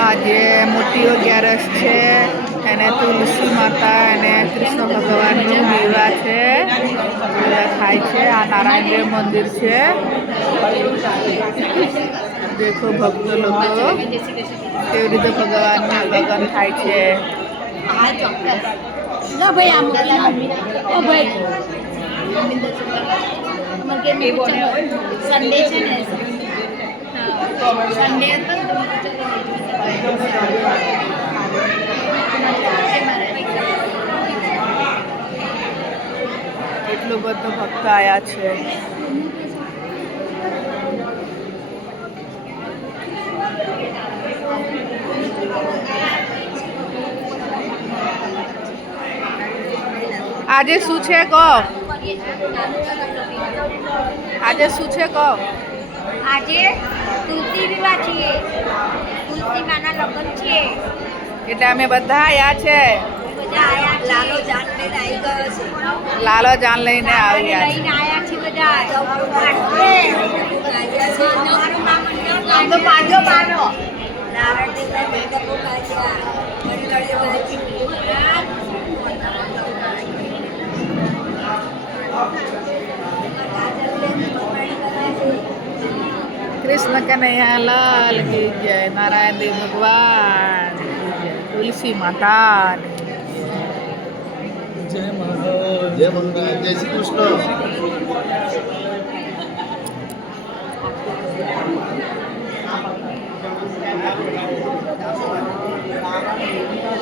આજે મોટી અગિયારસ છે અને તુલસી માતા અને કૃષ્ણ ભગવાનનું વિવાહ છે, બધા થાય છે. આ નારાયણ મંદિર છે. દેખો ભક્તો લોકો કેવી રીતે ભગવાનના લગ્ન થાય છે. સંડે છે ને, સંડે એટલું બધું ભક્ત આવ્યા છે. આજે શું છે કહો? આજે શું છે કહો? આજે તુલસી વિવાહ છીએ, તુલસી માના લગ્ન છે એટલે અમે બધા આવ્યા છે. લાલો જાન લઈને આવી ગયો છે. લાલો જાન લઈને આવ્યા છે. લઈને આવ્યા છે બધા. પાડો પાડો कृष्ण कन्हैया लाल की जय, नारायण देव भगवान की जय, तुलसी माता जय महाराज, जय मंगल, जय श्री कृष्ण.